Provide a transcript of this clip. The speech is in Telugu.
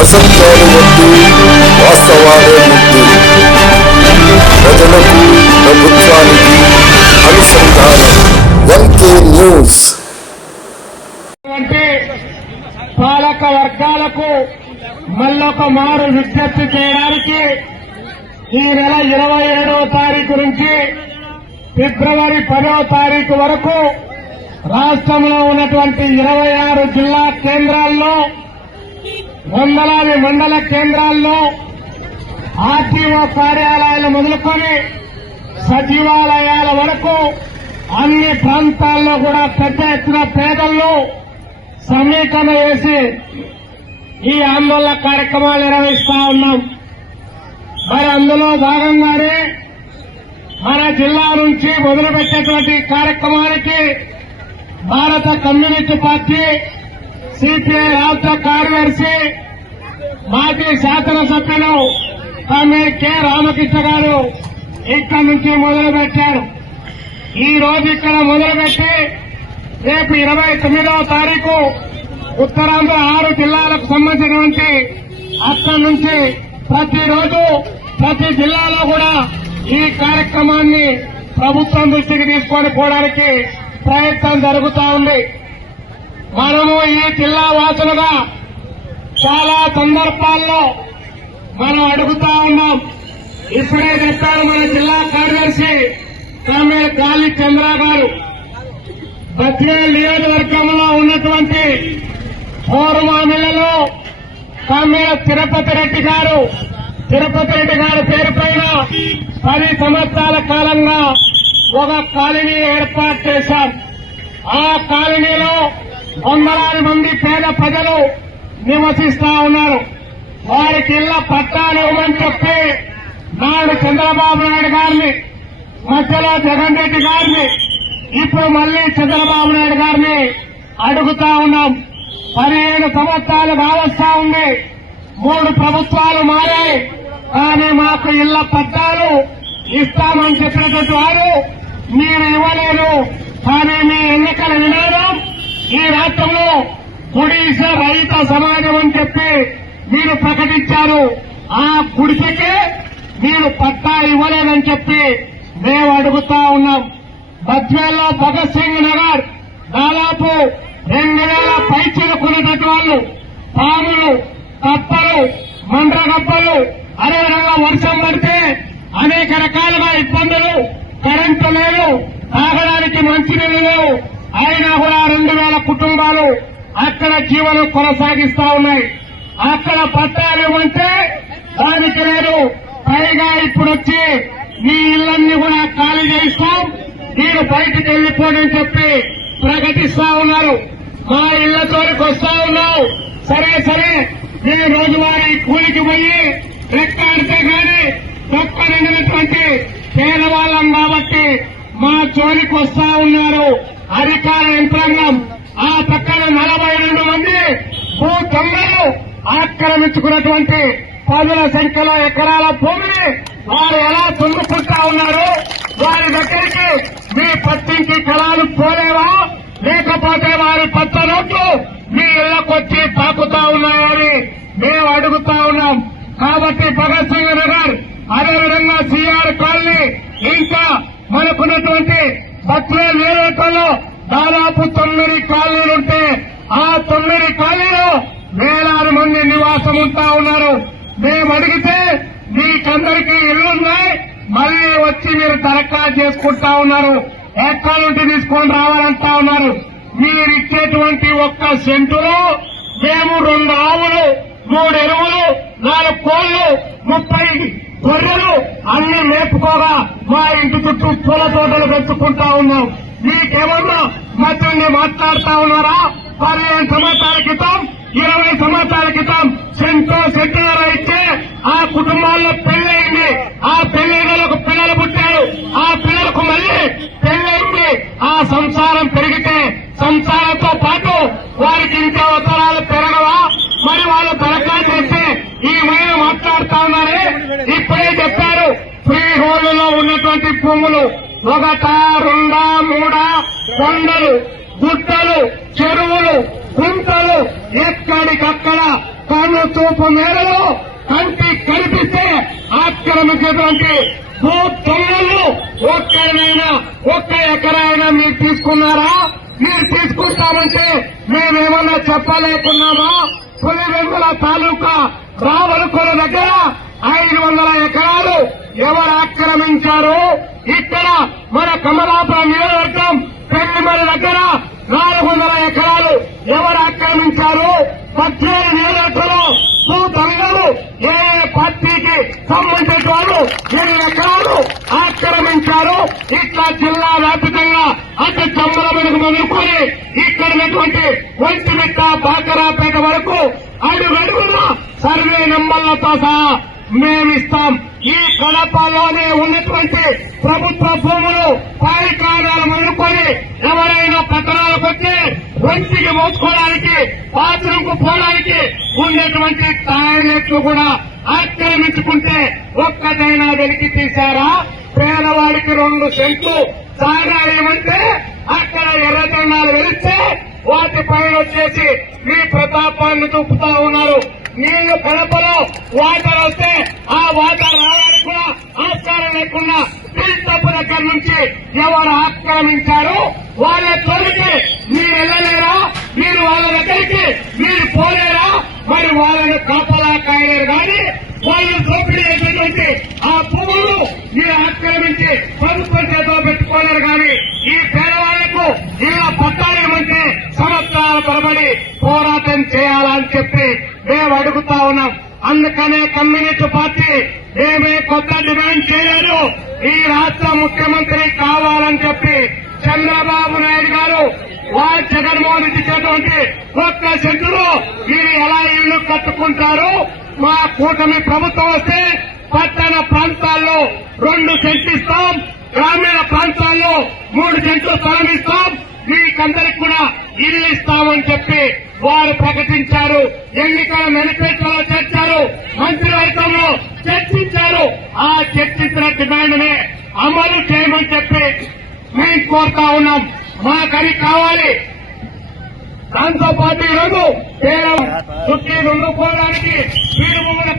అసత్యాలు వద్దు, వాస్తవాలే ముద్దు. ప్రజలకు ప్రభుత్వానికి అనుసంధానం. 1K news. పాలక వర్గాలకు మళ్ళొక మారు విజ్ఞప్తి చేయడానికి ఈ నెల 27వ తారీఖు నుంచి ఫిబ్రవరి 10వ తారీఖు వరకు రాష్ట్రంలో ఉన్నటువంటి 26 జిల్లా కేంద్రాల్లో, వందలాది మండల కేంద్రాల్లో, ఆర్టీఓ కార్యాలయాలు మొదలుకొని సచివాలయాల వరకు అన్ని ప్రాంతాల్లో కూడా పెద్ద ఎత్తున పేదల్లో సమీకరణ చేసి ఈ ఆందోళన కార్యక్రమాలు నిర్వహిస్తా ఉన్నాం. మరి అందులో భాగంగానే మన జిల్లా నుంచి మొదలుపెట్టేటువంటి కార్యక్రమానికి భారత కమ్యూనిస్ట్ పార్టీ సిపిఐ రాష్ట్ర కార్యదర్శి మాజీ శాసనసభ్యులు కామ్రేడ్ కె రామకృష్ణ గారు ఇక్కడి నుంచి మొదలుపెట్టారు. ఈ రోజు ఇక్కడ మొదలుపెట్టి రేపు 29వ తారీఖు ఉత్తరాంధ్ర 6 జిల్లాలకు సంబంధించినటువంటి అక్కడి నుంచి ప్రతిరోజు ప్రతి జిల్లాలో కూడా ఈ కార్యక్రమాన్ని ప్రభుత్వం దృష్టికి తీసుకొని పోవడానికి ప్రయత్నం జరుగుతూ ఉంది. మనము ఈ జిల్లా వాసులుగా చాలా సందర్భాల్లో మనం అడుగుతా ఉన్నాం. ఇప్పుడే చెప్పారు మన జిల్లా కార్యదర్శి కామ్రేడ్ గాలి చంద్ర గారు. బద్వేల్ నియోజకవర్గంలో ఉన్నటువంటి పౌరమామిలలో కామ్రేడ్ తిరుపతి రెడ్డి గారు పేరు పైన 10 సంవత్సరాల కాలంగా ఒక కాలనీ ఏర్పాటు చేశాం. ఆ కాలనీలో వందలాది మంది పేద ప్రజలు నివసిస్తా ఉన్నారు. వారికి ఇళ్ల పట్టాలు ఇవ్వమని చెప్పి నాడు చంద్రబాబు నాయుడు గారిని, మధ్యలో జగన్ రెడ్డి గారిని, ఇప్పుడు మళ్లీ చంద్రబాబు నాయుడు గారిని అడుగుతా ఉన్నాం. 15 సంవత్సరాలు కావస్తా ఉంది. 3 ప్రభుత్వాలు మారాయి. కానీ మాకు ఇళ్ల పట్టాలు ఇస్తామని చెప్పినటువంటి వారు మీరు ఇవ్వలేరు. కానీ మీ ఎన్నికల విధానం ఈ రాష్ట్రంలో గుడిస రహిత సమాజం అని చెప్పి మీరు ప్రకటించారు. ఆ గుడిసెకే మీరు పట్టా ఇవ్వలేదని చెప్పి మేము అడుగుతా ఉన్నాం. బద్వేల్లో భగత్ సింగ్ నగర్ దాదాపు 2000 పైచలుకున్నటువంటి వాళ్ళు పాములు, కప్పలు, మండ్రగప్పలు, అదేవిధంగా వర్షం పడితే అనేక రకాలుగా ఇబ్బందులు, కరెంటు లేదు, తాగడానికి మంచినీళ్ళు లేవు. అయినా కూడా 2000 కుటుంబాలు అక్కడ జీవనం కొనసాగిస్తా ఉన్నాయి. అక్కడ పట్టాలు ఇవ్వమంటే దానికి లేదు. పైగా ఇప్పుడు వచ్చి మీ ఇళ్లన్నీ కూడా ఖాళీ చేయిస్తాం, మీరు బయటికి వెళ్లిపోడని చెప్పి ప్రకటిస్తా ఉన్నారు. మా ఇళ్ల తోలికి వస్తా ఉన్నావు. సరే మీరు రోజువారీ కూలికి పోయి రెక్కాడితే గాని దొక్కనటువంటి పేదవాళ్ళం కాబట్టి మా జోలికి వస్తా ఉన్నారు అధికార యంత్రాంగం. ఆ పక్కన 42 మంది భూ దొంగలు ఆక్రమించుకున్నటువంటి 10ల సంఖ్యలో ఎకరాల భూమిని వారు ఎలా దున్నుకుంటా ఉన్నారు. వారి దగ్గరికి మీ పత్తింటి కళాలు పోలేవా, లేకపోతే వారి పచ్చ నోట్లు మీ ఇళ్లకొచ్చి తాకుతా ఉన్నాయని మేము అడుగుతా ఉన్నాం. కాబట్టి భగత్ సింగ్ నగర్, అదేవిధంగా సిఆర్ కాలనీ, ఇంకా మనకున్నటువంటి బద్వేల్ నియోజకవర్గంలో దాదాపు 9 కాలనీలుంటే ఆ 9 కాలనీలో వేలాది మంది నివాసం ఉంటా ఉన్నారు. మేము అడిగితే మీకందరికీ ఇళ్లున్నాయి, మళ్లీ వచ్చి మీరు దరఖాస్తు చేసుకుంటా ఉన్నారు, ఎక్కడి నుండి తీసుకొని రావాలంటా ఉన్నారు. మీరిచ్చేటువంటి 1 సెంటులో మేము 2 ఆవులు, 3 ఎరువులు, 4 కోళ్లు, 30 గొర్రెలు అన్ని మేపుకోగా మా ఇంటి చుట్టూ పూల తోటలు పెంచుకుంటా ఉన్నాం. మీకేమన్నా మధ్యని మాట్లాడుతా ఉన్నారా? 15 సంవత్సరాల క్రితం, 20 సంవత్సరాల క్రితం సెంటున్నర ఇచ్చే ఆ కుటుంబాల్లో పెళ్లయింది. ఆ పెళ్లిళ్ళకు పిల్లలు పుట్టారు. ఆ పిల్లలకు మళ్లీ పెళ్లయింది. ఆ సంసారం పెరిగితే సంసారంతో పాటు వారికి ఇంకా అవసరాలు పెరగవా? మరి వాళ్ళు దరఖాస్తు చేస్తే ఈ మైన మాట్లాడుతా ఉన్నారే. ఇప్పుడే చెప్పారు, ఫ్రీ హోల్డ్లో ఉన్నటువంటి భూములు 1, 2, 3 కొండలు, గుట్టలు, చెరువులు, గుంటలు ఎక్కడికక్కడ కన్ను చూపు మేరలో కంటి కనిపిస్తే ఆక్రమించేటువంటి భూ దొంగలు ఒక్కరినైనా ఒక్క ఎకరైనా మీరు తీసుకున్నారా? మీరు తీసుకుంటామంటే మేమేమన్నా చెప్పలేకున్నామా? పులివెందుల తాలూకా రావలకొల దగ్గర 500 ఎకరాలు ఎవరు ఆక్రమించారు? ఇక్కడ మన కమలాపురం నియోజకవర్గం పెళ్లిమల దగ్గర 400 ఎకరాలు ఎవరు ఆక్రమించారు? 17 నియోజకవర్గంలో భూ దొంగలు ఏ పార్టీకి సంబంధించిన వాళ్ళు 7 ఎకరాలు ఆక్రమించారు. ఇట్లా జిల్లా వ్యాప్తంగా అటు చమ్మలమనకు మొదలుకొని ఇక్కడటువంటి ఒంటిమిట్ట బాకరాపేట వరకు అడుగడుగున సర్వే నంబర్లతో సహా మేమిస్తాం. ఈ కడపలోనే ఉన్నటువంటి ప్రభుత్వ భూములు పారికాణాలు మొదలుకొని ఎవరైనా పట్టణాలకు వచ్చి ఒంటికి మోసుకోవడానికి బాత్రూంకు పోవడానికి ఉండేటువంటి టాయిలెట్లు కూడా ఆక్రమించుకుంటే ఒక్కటైనా వెలికి తీశారా? పేదవాడికి 2 సెంట్లు జాగా ఏమంటే అక్కడ ఎర్రజెండాలు వెలిస్తే వాటిపైన వచ్చేసి మీ ప్రతాపాన్ని చూపుతా ఉన్నారు. నీళ్లు కడపలో వాటర్ వస్తే ఆ వాటర్ రావడానికి కూడా ఆస్కారం లేకుండా తీర్థపు దగ్గర నుంచి ఎవరు ఆక్రమించారు వాళ్ళ తోలికి మీరు వెళ్ళలేరా? మీరు వాళ్ళ దగ్గరికి మీరు పోలేరా? మరి వాళ్ళని కాపలా కాయలేరు కానీ వాళ్ళు దోపిడీ చేసినటువంటి ఆ భూములు మీరు ఆక్రమించి ప్రభుత్వం చేతిలో పెట్టుకోలేరు. కానీ ఈ పేదవాళ్లకు ఇలా పట్టాలేమంటే సంవత్సరాల తరబడి పోరాటం చేయాలని చెప్పి మేము అడుగుతా ఉన్నాం. అందుకనే కమ్యూనిస్ట్ పార్టీ మేమే కొత్త డిమాండ్ చేయలేదు. ఈ రాష్ట్ర ముఖ్యమంత్రి కావాలని చెప్పి చంద్రబాబు నాయుడు గారు వారు జగన్మోహన్ రెడ్డి చేటువంటి 1 సెంటులో మీరు ఎలా ఇళ్లు కట్టుకుంటారు? మా కూటమి ప్రభుత్వం వస్తే పట్టణ ప్రాంతాల్లో 2 సెంట్లు ఇస్తాం, గ్రామీణ ప్రాంతాల్లో 3 సెంట్లు స్థలం ఇస్తాం, మీకందరికి కూడా ఇల్లు ఇస్తామని చెప్పి వారు ప్రకటించారు. ఎన్నికల మేనిఫెస్టోలో చేర్చారు, మంత్రివర్గంలో చర్చించారు. ఆ చర్చించిన డిమాండ్ నే అమలు చేయమని చెప్పి మేము కోరుతా ఉన్నాం. మాకని కావాలి. దాంతో పాటు ఈరోజు చుట్టి 2 కోవడానికి వీరు మమ్మల్ని